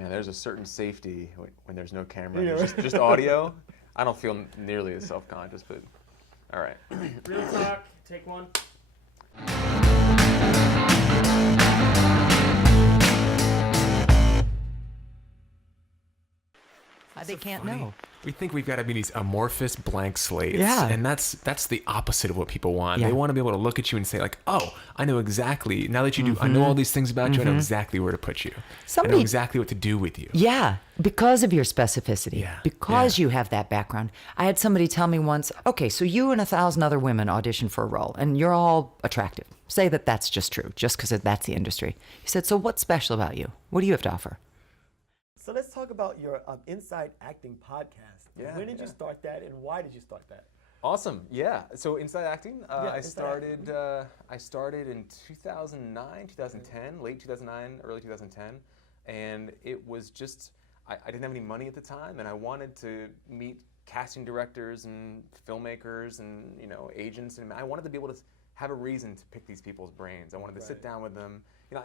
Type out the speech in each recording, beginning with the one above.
Man, there's a certain safety when there's no camera. There's just audio. I don't feel nearly as self-conscious, but all right. Real talk, take one. They can't know. We think we've got to be these amorphous blank slates. Yeah. And that's the opposite of what people want. Yeah. They want to be able to look at you and say like, oh, I know exactly, now that you do, I know all these things about you, I know exactly where to put you. I know exactly what to do with you. Yeah, because of your specificity. Yeah. Because you have that background. I had somebody tell me once, okay, so you and 1,000 other women audition for a role, and you're all attractive. Say that that's just true, just because that's the industry. He said, so what's special about you? What do you have to offer? So let's talk about your Inside Acting podcast. Yeah, When did you start that, and why did you start that? Awesome. Yeah. So Inside Acting, I Inside started in 2009, 2010, late 2009, early 2010, and it was just I didn't have any money at the time, and I wanted to meet casting directors and filmmakers and agents, and I wanted to be able to have a reason to pick these people's brains. I wanted to sit down with them.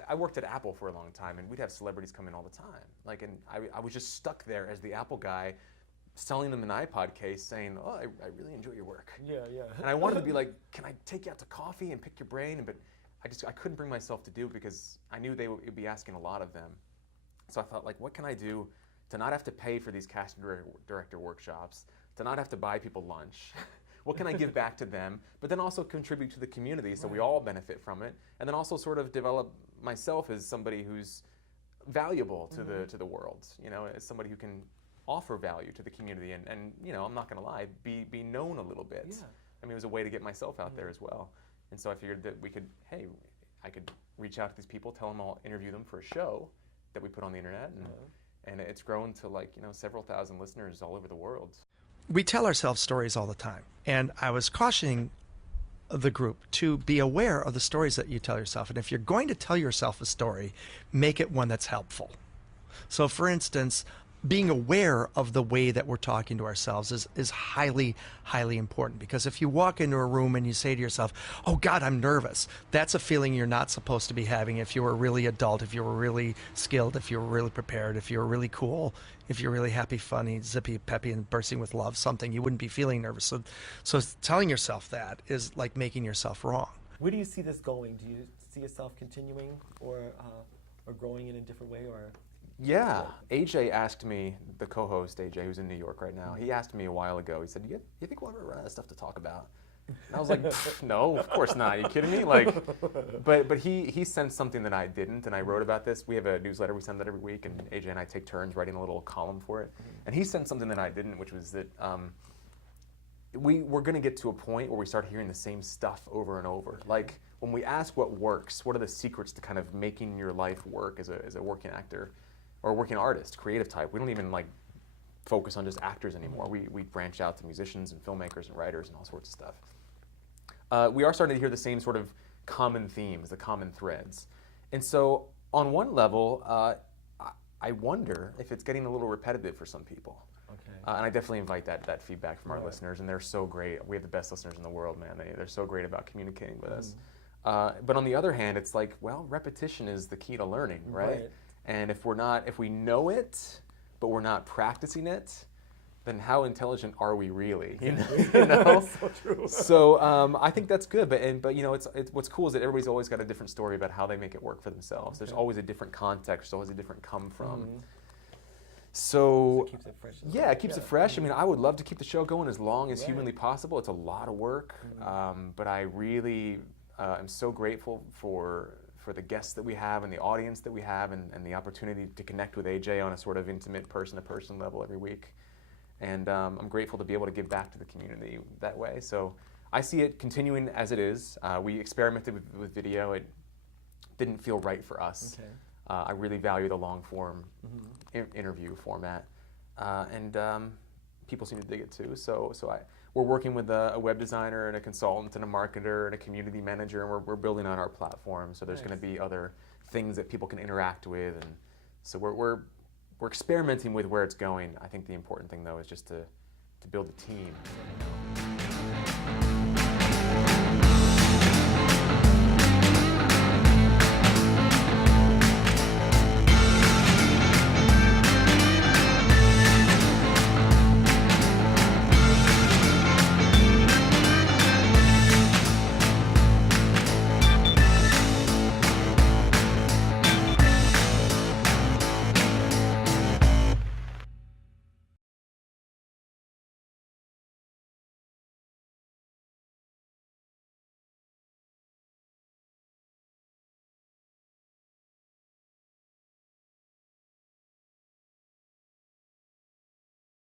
I worked at Apple for a long time, and we'd have celebrities come in all the time. And I was just stuck there as the Apple guy, selling them an iPod case, saying, "Oh, I really enjoy your work." Yeah. And I wanted to be like, "Can I take you out to coffee and pick your brain?" But I couldn't bring myself to do it because I knew they would be asking a lot of them. So I thought, like, what can I do to not have to pay for these casting director workshops, to not have to buy people lunch? What can I give back to them, but then also contribute to the community so we all benefit from it, and then also sort of develop myself as somebody who's valuable to the world, as somebody who can offer value to the community, and I'm not going to lie, be known a little bit. Yeah. I mean, it was a way to get myself out there as well. And so I figured that I could reach out to these people, tell them I'll interview them for a show that we put on the internet, and it's grown to several thousand listeners all over the world. We tell ourselves stories all the time, and I was cautioning the group to be aware of the stories that you tell yourself. And if you're going to tell yourself a story, make it one that's helpful. So for instance, being aware of the way that we're talking to ourselves is highly, highly important. Because if you walk into a room and you say to yourself, oh God, I'm nervous, that's a feeling you're not supposed to be having if you were really adult, if you were really skilled, if you were really prepared, if you were really cool, if you're really happy, funny, zippy, peppy, and bursting with love, something, you wouldn't be feeling nervous. So telling yourself that is like making yourself wrong. Where do you see this going? Do you see yourself continuing or growing in a different way? Or Yeah, AJ asked me, the co-host AJ, who's in New York right now, he asked me a while ago, he said, you think we'll ever run out of stuff to talk about? And I was like, no, of course not, are you kidding me? But he sensed something that I didn't, and I wrote about this. We have a newsletter, we send that every week, and AJ and I take turns writing a little column for it. And he sensed something that I didn't, which was that we're gonna get to a point where we start hearing the same stuff over and over. Like, when we ask what works, what are the secrets to kind of making your life work as a working actor, or a working artist, creative type. We don't even focus on just actors anymore. We branch out to musicians and filmmakers and writers and all sorts of stuff. We are starting to hear the same sort of common themes, the common threads. And so on one level, I wonder if it's getting a little repetitive for some people. Okay. And I definitely invite that feedback from our listeners, and they're so great. We have the best listeners in the world, man. They're so great about communicating with us. But on the other hand, it's like, well, repetition is the key to learning, right? And if we know it, but we're not practicing it, then how intelligent are we really? You know? So true. So I think that's good. But it's what's cool is that everybody's always got a different story about how they make it work for themselves. There's always a different context, always a different come from. So it keeps it fresh. Yeah, it keeps it fresh. I mean, I would love to keep the show going as long as humanly possible. It's a lot of work, but I really am so grateful for the guests that we have and the audience that we have, and the opportunity to connect with AJ on a sort of intimate person-to-person level every week. And I'm grateful to be able to give back to the community that way. So I see it continuing as it is. We experimented with video. It didn't feel right for us. Okay. I really value the long-form interview format. And people seem to dig it too. So we're working with a web designer and a consultant and a marketer and a community manager, and we're building on our platform. So there's going to be other things that people can interact with, and so we're experimenting with where it's going. I think the important thing though is just to build a team.